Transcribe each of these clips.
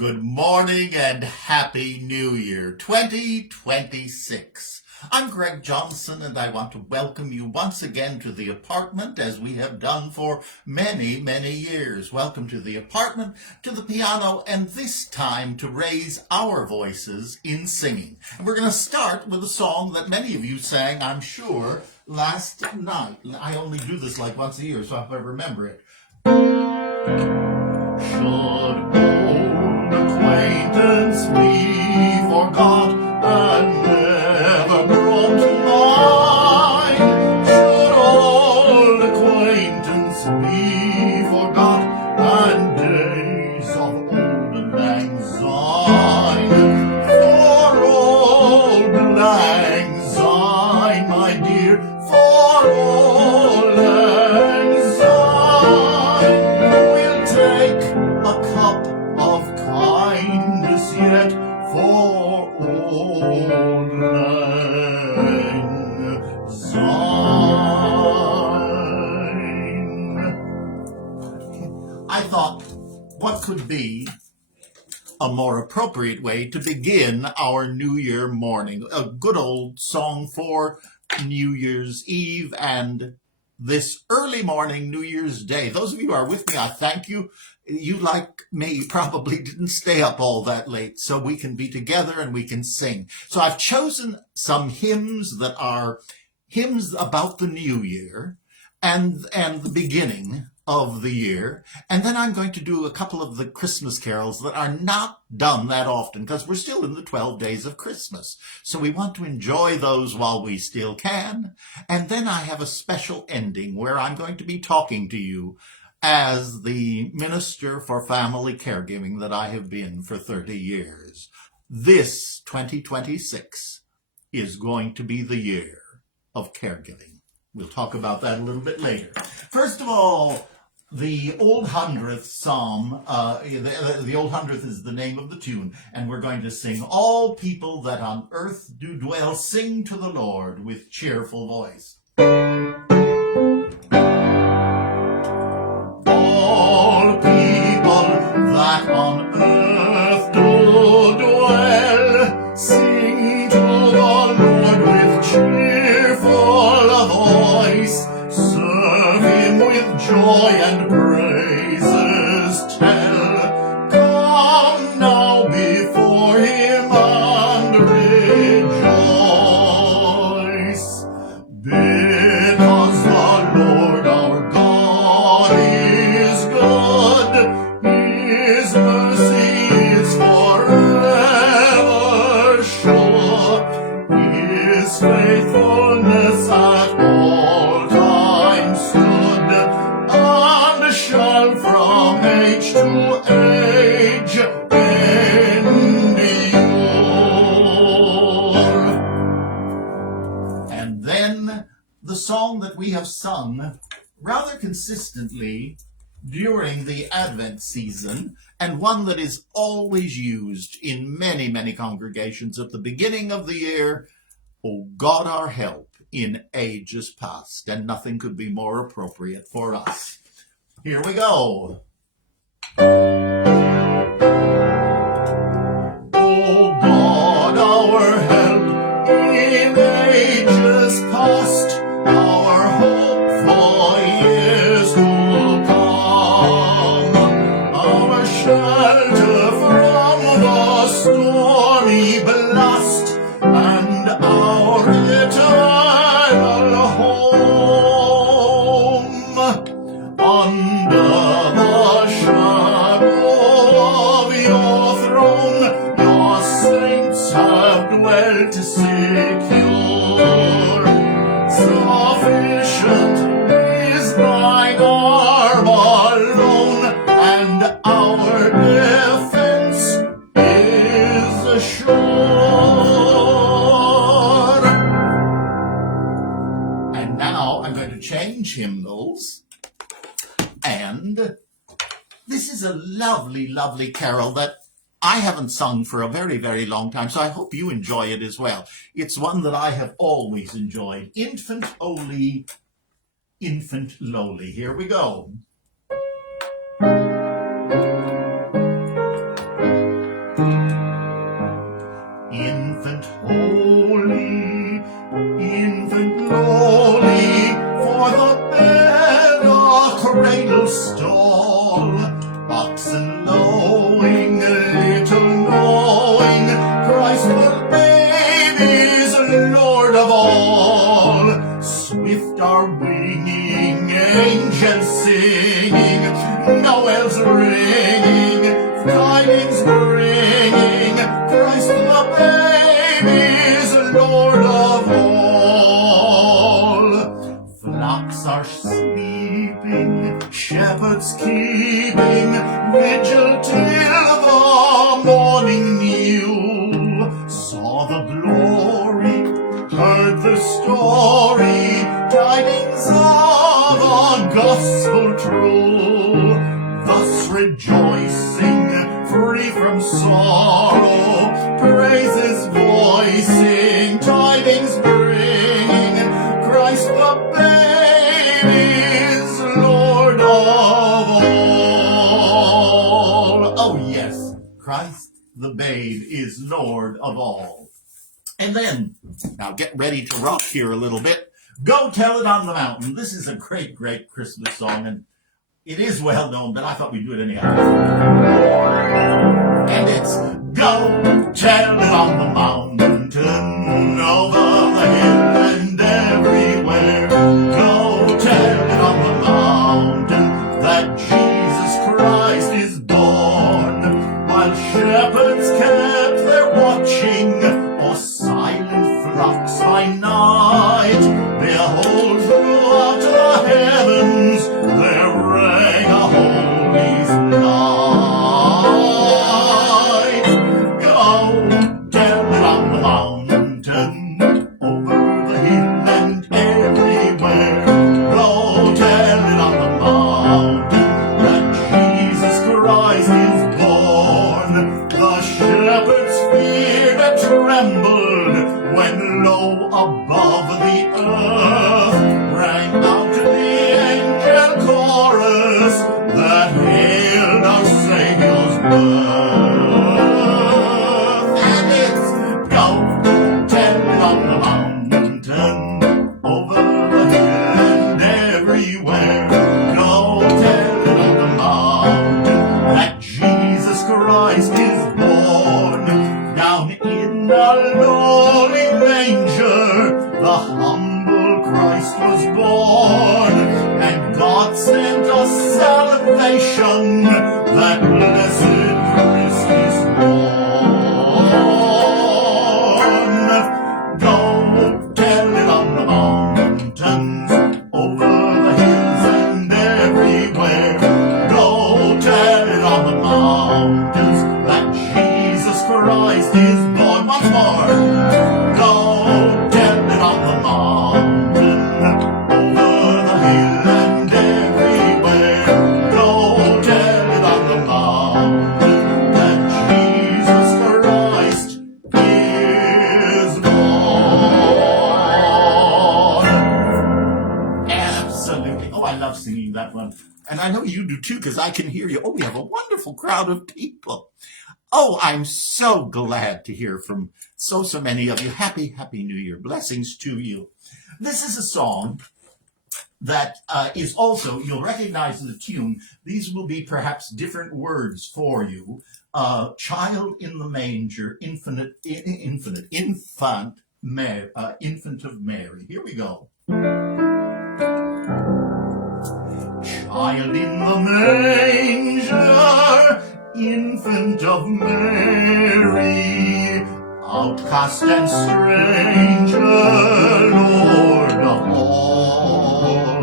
Good morning and Happy New Year 2026. I'm Greg Johnson and I want to welcome you once again to the apartment as we have done for many, many years. Welcome to the apartment, to the piano, and this time to raise our voices in singing. And we're going to start with a song that many of you sang, I'm sure, last night. I only do this like once a year, so I hope I remember it. Should old acquaintance be forgot and never brought to mind? Should old acquaintance be forgot and days of old lang syne? For old lang syne, my dear, for old lang syne, we'll take a cup of kindness yet for old lang syne. I thought, what could be a more appropriate way to begin our New Year morning? A good old song for New Year's Eve and this early morning, New Year's Day. Those of you who are with me, I thank you. You, like me, probably didn't stay up all that late, so we can be together and we can sing. So I've chosen some hymns that are hymns about the new year and the beginning of the year. And then I'm going to do a couple of the Christmas carols that are not done that often because we're still in the 12 days of Christmas. So we want to enjoy those while we still can. And then I have a special ending where I'm going to be talking to you as the Minister for Family Caregiving that I have been for 30 years. This 2026 is going to be the year of caregiving. We'll talk about that a little bit later. First of all, the Old Hundredth Psalm, the Old Hundredth is the name of the tune, and we're going to sing, "All people that on earth do dwell, sing to the Lord with cheerful voice." All people that on earth do dwell, sing to the Lord with cheerful voice. Serve him with joy and praises tell. Come now before him and rejoice. Because the Lord our God is good, his mercy is forever sure, his faithfulness at all times stood, and shall from age to age endure. And then the song that we have sung rather consistently during the Advent season, and one that is always used in many, many congregations at the beginning of the year, "O God, our help in ages past," and nothing could be more appropriate for us. Here we go. O God, our help in ages past, our hope for years to come, our shelter from the stormy blast, and our eternal home. Under the shadow of your throne, your saints have dwelt secure. Sufficient is thine arm alone, and our defense is assured. And now I'm going to change hymnals. And this is a lovely, lovely carol that I haven't sung for a very, very long time, so I hope you enjoy it as well. It's one that I have always enjoyed. Infant Holy, Infant Lowly. Here we go. winging, angels singing, Noel's ringing, tidings bringing, Christ the baby is Lord of all. Flocks are sleeping, shepherds keeping vigil till the morning new. Saw the glory, heard the story, tidings of a gospel true. Thus rejoicing, free from sorrow, praises voicing, tidings bringing, Christ the baby is Lord of all. Oh yes, Christ the babe is Lord of all. And then, now get ready to rock here a little bit. Go Tell It on the Mountain. This is a great, great Christmas song, and it is well known, but I thought we'd do it anyhow. And it's go tell it on the mountain, over the hill and everywhere. Go tell it on the mountain that Jesus Christ is born. While shepherds kept their watching, or silent flocks by night, behold, throughout the heavens there rang a holy light. Go tell it on the mountain, over the hill and everywhere. Go tell it on the mountain that Jesus Christ is born. The shepherds feared and trembled when lo above the earth rang out the angel chorus that hailed our Savior's birth. And it's go tell it on the mountain, over the hill and everywhere. Go tell it on the mountain that Jesus Christ is born. Down in the lowly manger, the humble Christ was born, and God sent us salvation, that blessed Christ is born. Go tell it on the mountains, over the hills and everywhere. Go tell it on the mountains that Jesus Christ is born. Once more. Go tell it on the mountain, over the hill and everywhere. Go tell it on the mountain that Jesus Christ is born. Absolutely. Oh, I love singing that one. And I know you do too, because I can hear you. Oh, we have a wonderful crowd of people. Oh, I'm so glad to hear from so many of you. Happy New Year. Blessings to you. This is a song that is also, you'll recognize the tune. These will be perhaps different words for you. Child in the manger, infant of Mary. Here we go. Child in the manger, infant of Mary, outcast and stranger, Lord of all,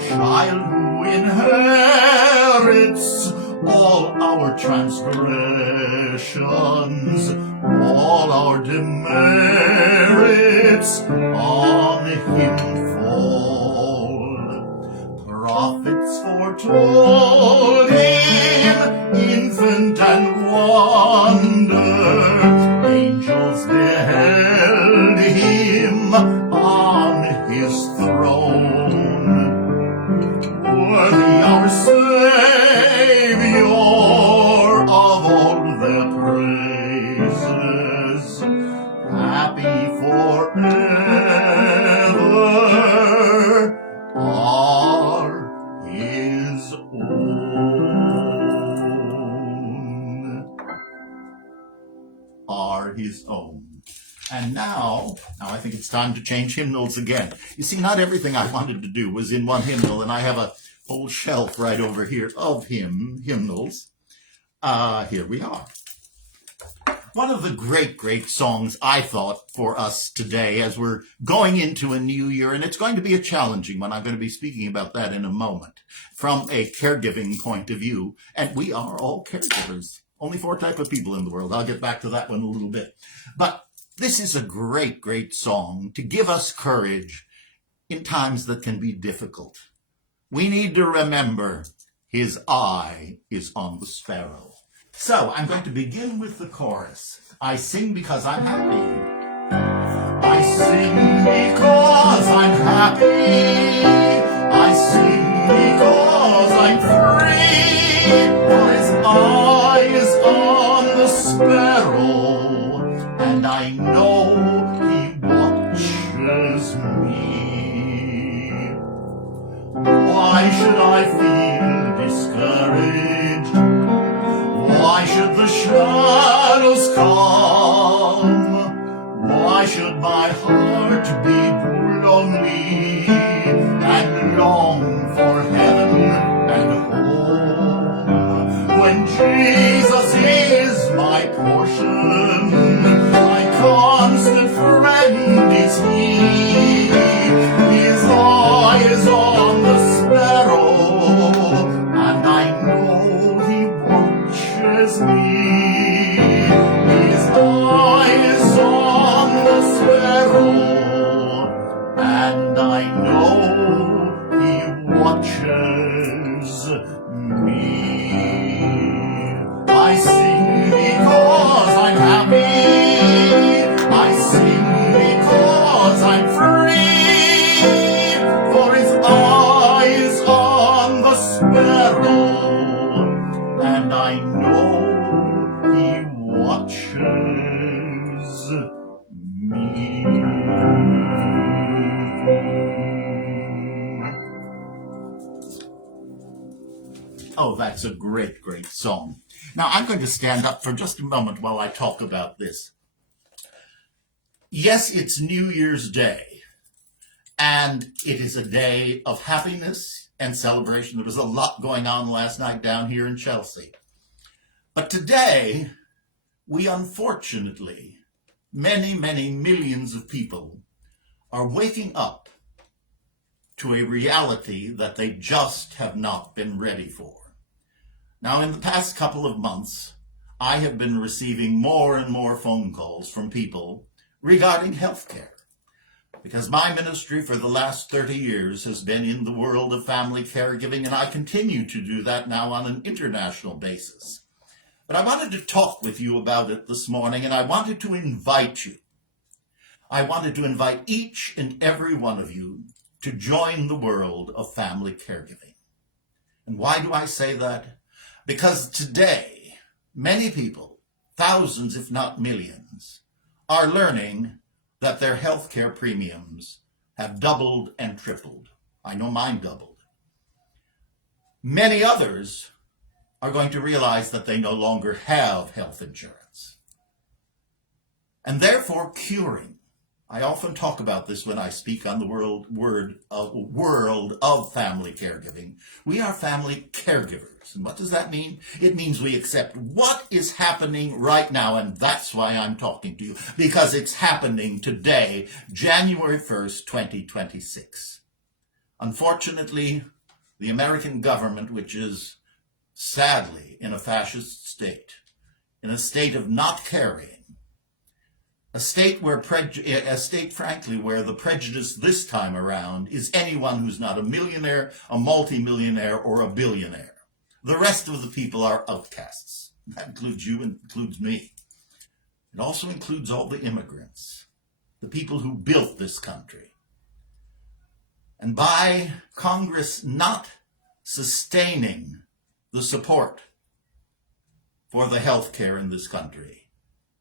child who inherits all our transgressions, all our demerits on him fall. Prophets foretold him, infant and wonder, angels beheld him on his throne. Worthy our Savior of all their praises, happy forever are his own. Are his own. And now Oh, now I think it's time to change hymnals again. You see, not everything I wanted to do was in one hymnal, and I have a whole shelf right over here of hymnals. Here we are. One of the great songs, I thought, for us today as we're going into a new year, and it's going to be a challenging one. I'm going to be speaking about that in a moment from a caregiving point of view. And we are all caregivers. Only 4 types of people in the world. I'll get back to that one a little bit. But this is a great song to give us courage in times that can be difficult. We need to remember his eye is on the sparrow. So I'm going to begin with the chorus. I sing because I'm happy. I sing because I'm happy. I sing because I'm free. For his eye is on the sparrow, and I know he watches me. Why should I feel discouraged? Why should the shadows come? Why should my heart be lonely and long for heaven and home? When Jesus is my portion, my constant friend is he. His eye is on the sparrow, and I know he watches me. His eye is on the sparrow, and I know he watches me. I sing because I'm happy. I sing because I'm free. For his eye is on the sparrow, and I know he watches me. Oh, that's a great song. Now, I'm going to stand up for just a moment while I talk about this. Yes, it's New Year's Day, and it is a day of happiness and celebration. There was a lot going on last night down here in Chelsea. But today, we unfortunately, many millions of people are waking up to a reality that they just have not been ready for. Now, in the past couple of months, I have been receiving more and more phone calls from people regarding healthcare, because my ministry for the last 30 years has been in the world of family caregiving, and I continue to do that now on an international basis. But I wanted to talk with you about it this morning, and I wanted to invite you. I wanted to invite each and every one of you to join the world of family caregiving. And why do I say that? Because today, many people, thousands if not millions, are learning that their healthcare premiums have doubled and tripled. I know mine doubled. Many others are going to realize that they no longer have health insurance, and therefore curing. I often talk about this when I speak on the world of family caregiving. We are family caregivers. And what does that mean? It means we accept what is happening right now, and that's why I'm talking to you, because it's happening today, January 1st, 2026. Unfortunately, the American government, which is sadly in a fascist state, in a state of not caring, a state, frankly, where the prejudice this time around is anyone who's not a millionaire, a multimillionaire, or a billionaire. The rest of the people are outcasts. That includes you and includes me. It also includes all the immigrants, the people who built this country. And by Congress not sustaining the support for the health care in this country,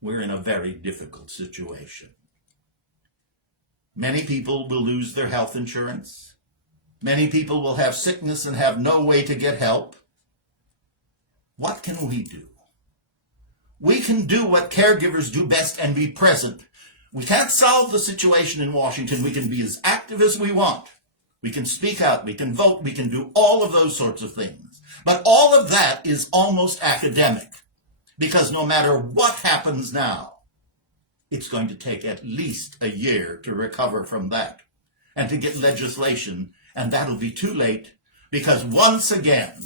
we're in a very difficult situation. Many people will lose their health insurance. Many people will have sickness and have no way to get help. What can we do? We can do what caregivers do best and be present. We can't solve the situation in Washington. We can be as active as we want. We can speak out, we can vote, we can do all of those sorts of things. But all of that is almost academic, because no matter what happens now, it's going to take at least a year to recover from that and to get legislation, and that'll be too late, because once again,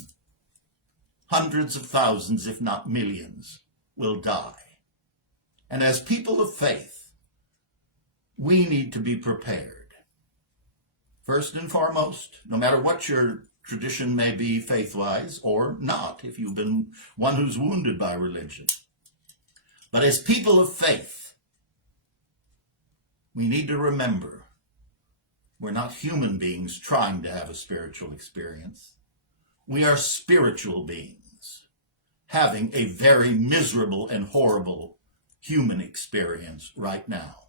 hundreds of thousands, if not millions, will die. And as people of faith, we need to be prepared. First and foremost, no matter what your tradition may be faith-wise, or not, if you've been one who's wounded by religion. But as people of faith, we need to remember we're not human beings trying to have a spiritual experience. We are spiritual beings having a very miserable and horrible human experience right now,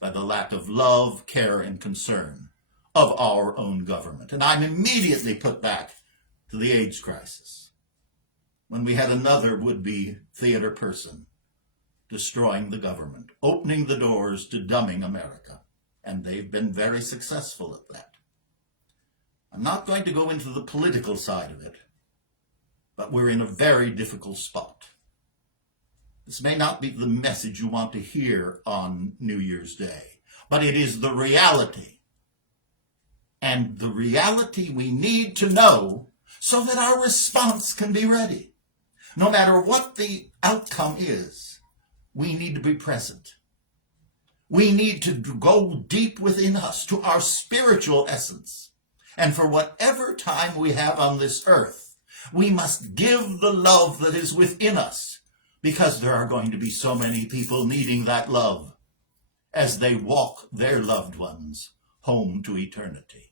by the lack of love, care, and concern of our own government. And I'm immediately put back to the AIDS crisis, when we had another would-be theater person destroying the government, opening the doors to dumbing America. And they've been very successful at that. I'm not going to go into the political side of it, but we're in a very difficult spot. This may not be the message you want to hear on New Year's Day, but it is the reality. And the reality we need to know so that our response can be ready. No matter what the outcome is, we need to be present. We need to go deep within us to our spiritual essence. And for whatever time we have on this earth, we must give the love that is within us, because there are going to be so many people needing that love as they walk their loved ones home to eternity.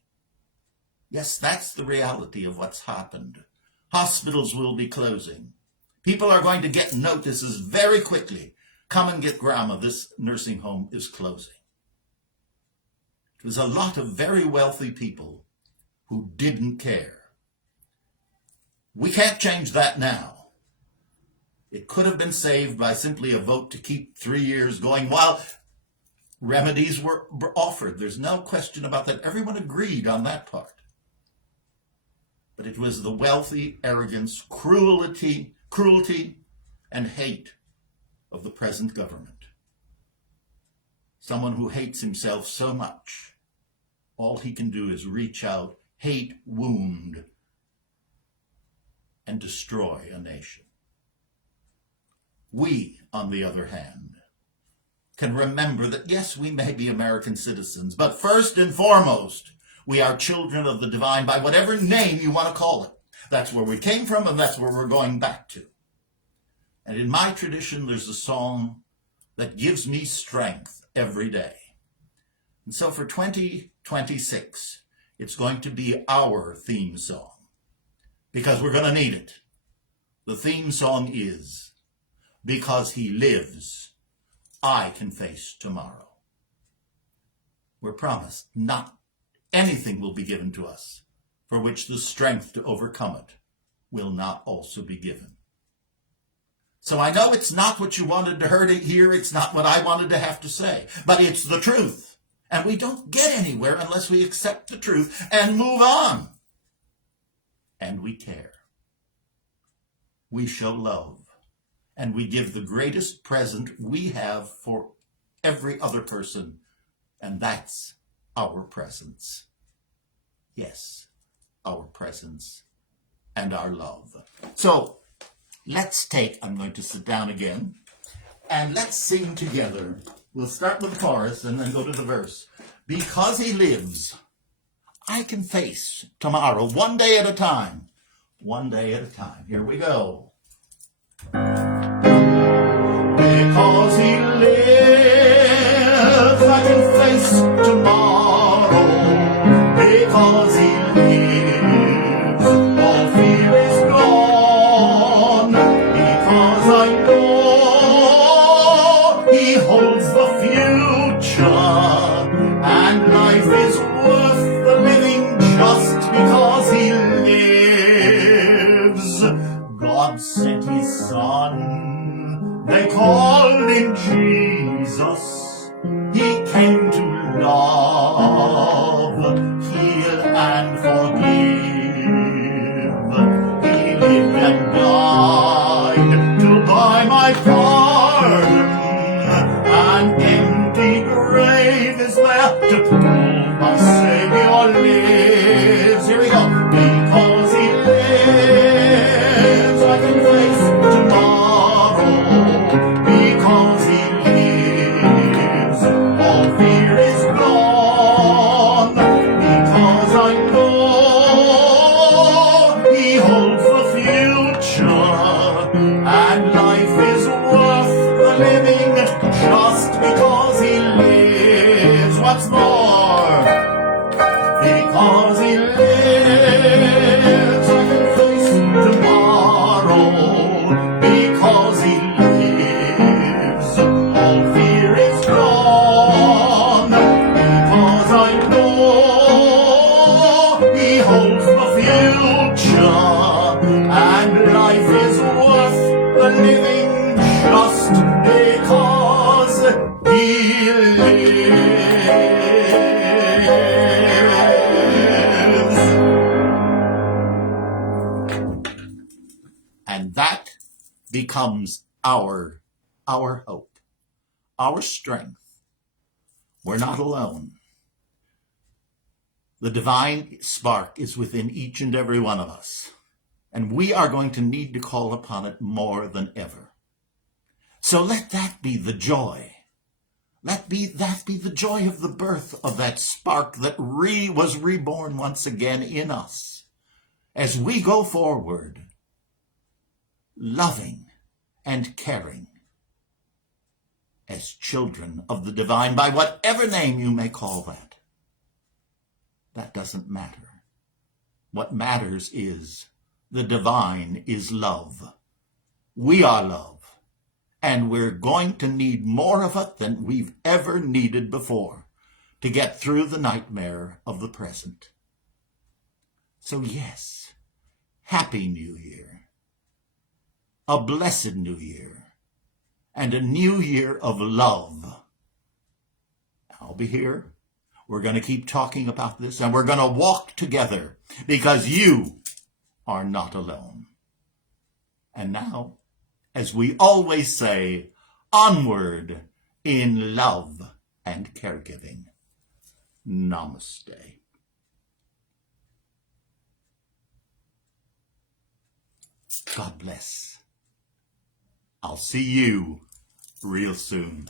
Yes, that's the reality of what's happened. Hospitals will be closing. People are going to get notices very quickly. Come and get grandma, this nursing home is closing. It was a lot of very wealthy people who didn't care. We can't change that now. It could have been saved by simply a vote to keep 3 years going while remedies were offered. There's no question about that. Everyone agreed on that part. But it was the wealthy arrogance, cruelty, and hate of the present government. Someone who hates himself so much, all he can do is reach out, hate, wound, and destroy a nation. We, on the other hand, can remember that, yes, we may be American citizens, but first and foremost, we are children of the divine by whatever name you want to call it. That's where we came from, and that's where we're going back to. And in my tradition, there's a song that gives me strength every day. And so for 2026, it's going to be our theme song, because we're going to need it. The theme song is, "Because He lives, I can face tomorrow." We're promised not anything will be given to us for which the strength to overcome it will not also be given. So I know it's not what you wanted to hear, it's not what I wanted to have to say, but it's the truth. And we don't get anywhere unless we accept the truth and move on. And we care. We show love. And we give the greatest present we have for every other person, and that's our presence. Yes, our presence and our love. So I'm going to sit down again, and let's sing together. We'll start with the chorus and then go to the verse. Because He lives, I can face tomorrow, one day at a time. One day at a time. Here we go. Because He lives, I can face tomorrow. Because He lives, all fear is gone. Because I know He holds the future, and life is worth the living just because He lives. God sent His Son. They called Him Jesus. and forgive. He lived and died to buy my pardon. An empty grave is there to prove my Savior lives. Here we go. Because he lives, I can face tomorrow. Because he lives, all fear is gone. Because I know he holds the future, and life is worth the living just because he lives. What's more? Because he lives, I can face tomorrow. Because he lives, all fear is gone. Because I know he holds the future, and life is worth the living just because he lives. And that becomes our hope, our strength. We're not alone. The divine spark is within each and every one of us, and we are going to need to call upon it more than ever. So let that be the joy. That be the joy of the birth of that spark that was reborn once again in us as we go forward, loving and caring as children of the divine, by whatever name you may call that. That doesn't matter. What matters is the divine is love. We are love. And we're going to need more of it than we've ever needed before to get through the nightmare of the present. So yes, Happy New Year, a blessed New Year, and a new year of love. I'll be here. We're going to keep talking about this, and we're going to walk together because you are not alone. And now, as we always say, onward in love and caregiving. Namaste. God bless. I'll see you real soon.